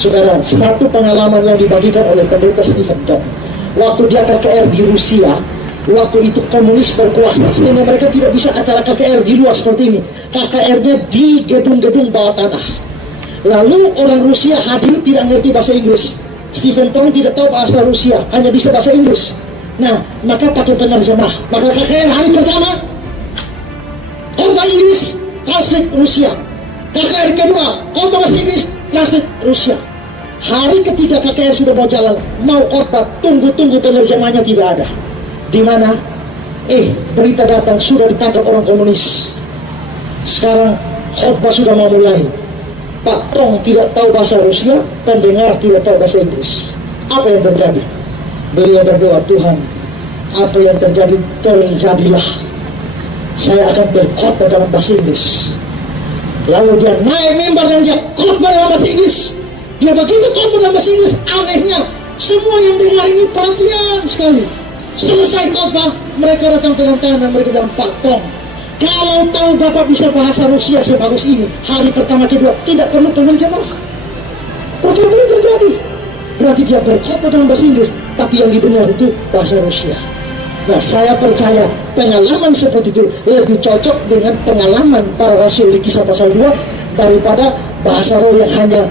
Saudara, satu pengalaman yang dibagikan oleh pendeta Stephen Kahn waktu dia KKR di Rusia, waktu itu komunis berkuasa sehingga mereka tidak bisa acara KKR di luar seperti ini. KKR-nya di gedung-gedung bawah tanah. Lalu orang Rusia hadir tidak ngerti bahasa Inggris. Stephen Kahn tidak tahu bahasa Rusia, hanya bisa bahasa Inggris. Nah, maka pakai penerjemah. Maka KKR hari pertama khotbah Inggris, translate Rusia. KKR kedua khotbah bahasa Inggris, translate Rusia. Hari ketiga KKR sudah mau jalan, mau khotbah, tunggu-tunggu penerjemahnya tidak ada. Di mana? Berita datang sudah ditangkap orang komunis. Sekarang khotbah sudah mau mulai. Pak Tong tidak tahu bahasa Rusia, pendengar tidak tahu bahasa Inggris. Apa yang terjadi? Beliau berdoa, Tuhan, apa yang terjadi terjadilah. Saya akan berkhotbah dalam bahasa Inggris. Lalu dia naik mimbar dan dia khotbah dalam bahasa Inggris. Dia begitu khotbah dalam bahasa Inggris, anehnya semua yang dengar ini perhatian sekali. Selesai khotbah, mereka datang pegang tangan dan mereka bilang, Pak Tong, kalau tahu Bapak bisa bahasa Rusia sebagus ini, hari pertama kedua tidak perlu penerjemah. Pertama yang terjadi, berarti dia berkhotbah dalam bahasa Inggris, tapi yang didengar itu bahasa Rusia. Nah, saya percaya pengalaman seperti itu lebih cocok dengan pengalaman para rasul di Kisah pasal 2 daripada bahasa roh yang hanya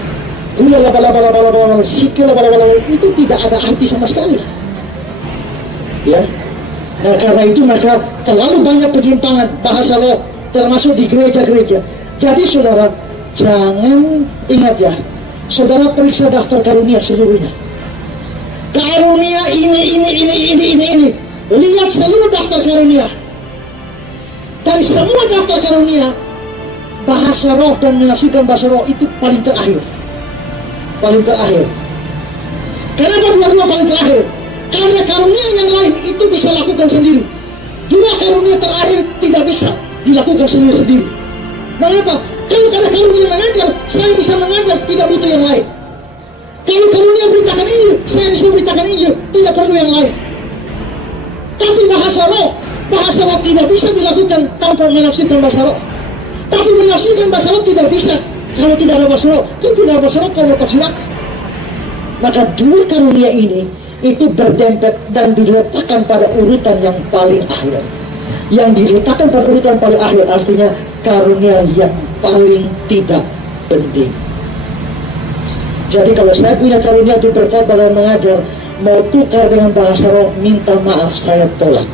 itu tidak ada arti sama sekali. Ya. Nah, karena itu maka terlalu banyak penyimpangan bahasa roh termasuk di gereja-gereja. Jadi saudara, jangan ingat ya, saudara periksa daftar karunia seluruhnya. Karunia ini. Lihat seluruh daftar karunia. Dari semua daftar karunia, bahasa roh dan menafsirkan bahasa roh itu paling terakhir. Paling terakhir. Kenapa dua-dua paling terakhir? Karena karunia yang lain itu bisa lakukan sendiri. Dua karunia terakhir tidak bisa dilakukan sendiri-sendiri. Mengapa? Kalau karena karunia mengajar, saya bisa mengajar, tidak butuh yang lain. Kalau karunia beritakan Injil, saya bisa beritakan Injil, tidak perlu yang lain. Tapi bahasa roh tidak bisa dilakukan tanpa menafsirkan bahasa roh. Tapi menafsirkan bahasa roh tidak bisa kalau tidak ada bahasa roh. Kalau tidak ada bahasa roh, kalau tafsirat. Maka dua karunia ini itu berdempet dan diletakkan pada urutan yang paling akhir. Yang diletakkan pada urutan paling akhir artinya karunia yang paling tidak penting. Jadi kalau saya punya karunia untuk berkhotbah dan mengajar, mau tukar dengan bahasa roh, minta maaf, saya tolak.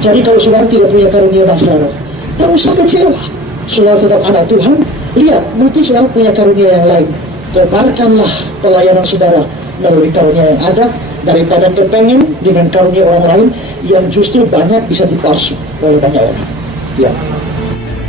Jadi kalau saudara tidak punya karunia bahasa roh, tak usah kecewa. Saudara tetap anak Tuhan. Lihat, mungkin saudara punya karunia yang lain. Kobarkanlah pelayanan saudara melalui karunia yang ada, daripada kepengen dengan karunia orang lain yang justru banyak bisa dipalsu oleh banyak orang. Ya.